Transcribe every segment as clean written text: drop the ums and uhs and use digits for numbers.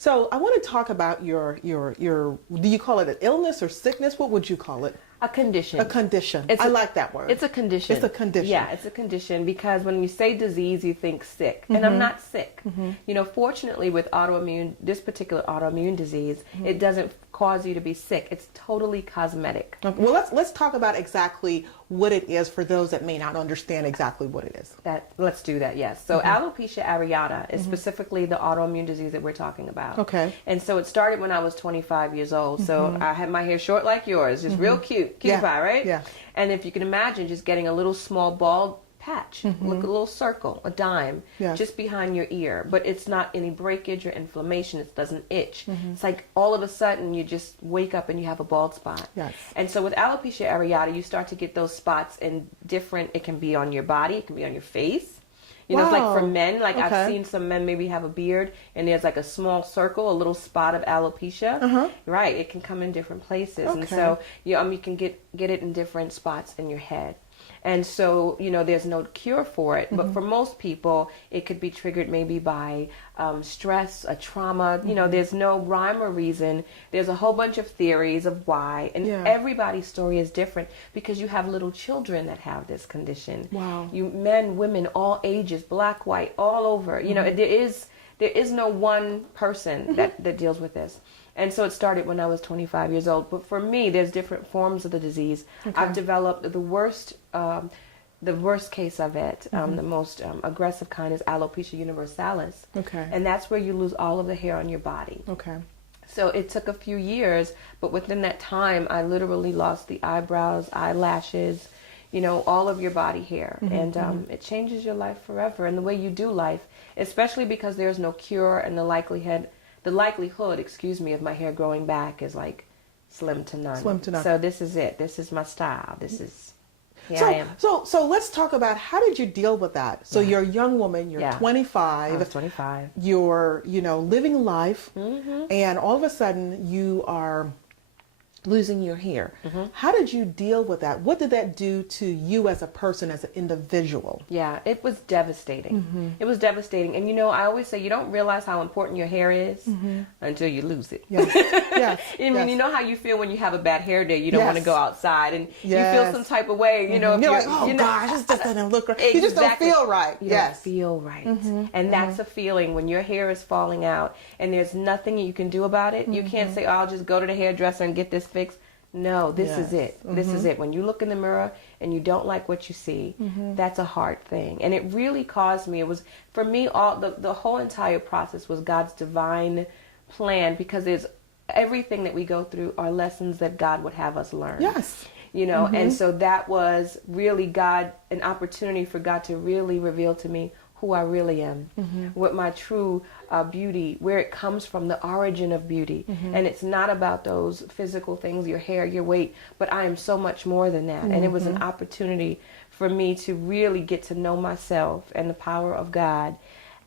So I want to talk about your, do you call it an illness or sickness? What would you call it? A condition. A condition. I like that word. It's a condition. It's a condition. Yeah, it's a condition because when you say disease, you think sick. And I'm not sick. You know, fortunately with this particular autoimmune disease, it doesn't cause you to be sick. It's totally cosmetic. Okay. Well, let's talk about exactly what it is for those that may not understand exactly what it is. Let's do that, yes. So alopecia areata is specifically the autoimmune disease that we're talking about. Okay. And so it started when I was 25 years old. So I had my hair short like yours, just real cute. Cutie pie, right? Yeah. And if you can imagine just getting a little small bald patch, look a little circle, a dime, just behind your ear. But it's not any breakage or inflammation. It doesn't itch. It's like all of a sudden you just wake up and you have a bald spot. Yes. And so with alopecia areata, you start to get those spots in different, it can be on your body, it can be on your face. You know, it's like for men, like I've seen some men maybe have a beard and there's like a small circle, a little spot of alopecia. Right, it can come in different places. And so you can get it in different spots in your head. And so, you know, there's no cure for it. But for most people, it could be triggered maybe by stress, a trauma. You know, there's no rhyme or reason. There's a whole bunch of theories of why. And everybody's story is different because you have little children that have this condition. Wow. You men, women, all ages, black, white, all over. You know, there is no one person that deals with this. And so it started when I was 25 years old. But for me, there's different forms of the disease. I've developed the worst case of it. The most aggressive kind is alopecia universalis. Okay. And that's where you lose all of the hair on your body. Okay. So it took a few years, but within that time, I literally lost the eyebrows, eyelashes, you know, all of your body hair. And it changes your life forever and the way you do life, especially because there's no cure and the likelihood, of my hair growing back is like slim to none. Slim to none. So this is it. This is my style. I am. So let's talk about how did you deal with that? So you're a young woman, you're 25. I was 25. You're, you know, living life and all of a sudden you are losing your hair. How did you deal with that? What did that do to you as a person, as an individual? Yeah, it was devastating. It was devastating. And you know, I always say you don't realize how important your hair is until you lose it. Yes. Yes. I mean, you know how you feel when you have a bad hair day, you don't want to go outside and you feel some type of way, you know, if you're like, oh gosh, this just doesn't look right. Exactly. You just don't feel right. You don't feel right. And that's a feeling when your hair is falling out and there's nothing you can do about it. You can't say, oh, I'll just go to the hairdresser and get this fixed. No, this is it. This is it. When you look in the mirror and you don't like what you see, that's a hard thing. And it really caused me, it was, for me, all the whole entire process was God's divine plan, because there's everything that we go through are lessons that God would have us learn. Yes. You know, and so that was really God, an opportunity for God to really reveal to me who I really am, what my true beauty, where it comes from, the origin of beauty. And it's not about those physical things, your hair, your weight, but I am so much more than that. And it was an opportunity for me to really get to know myself and the power of God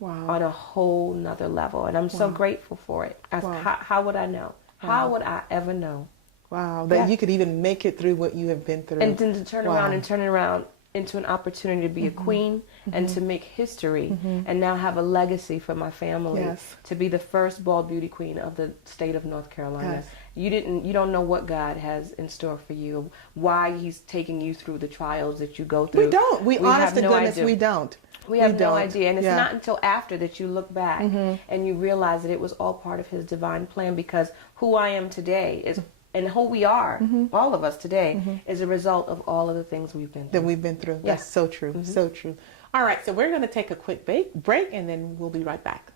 on a whole nother level. And I'm so grateful for it. How would I know? How would I ever know? Wow, that you could even make it through what you have been through. And then to turn around and turn it around into an opportunity to be a queen and to make history and now have a legacy for my family to be the first bald beauty queen of the state of North Carolina. You don't know what God has in store for you, why he's taking you through the trials that you go through. We don't. We honest to goodness, we don't. We have no idea. And it's not until after that you look back and you realize that it was all part of his divine plan, because who I am today is, and who we are, all of us today, is a result of all of the things we've been through. That's so true. So true. All right, so we're going to take a quick break, and then we'll be right back.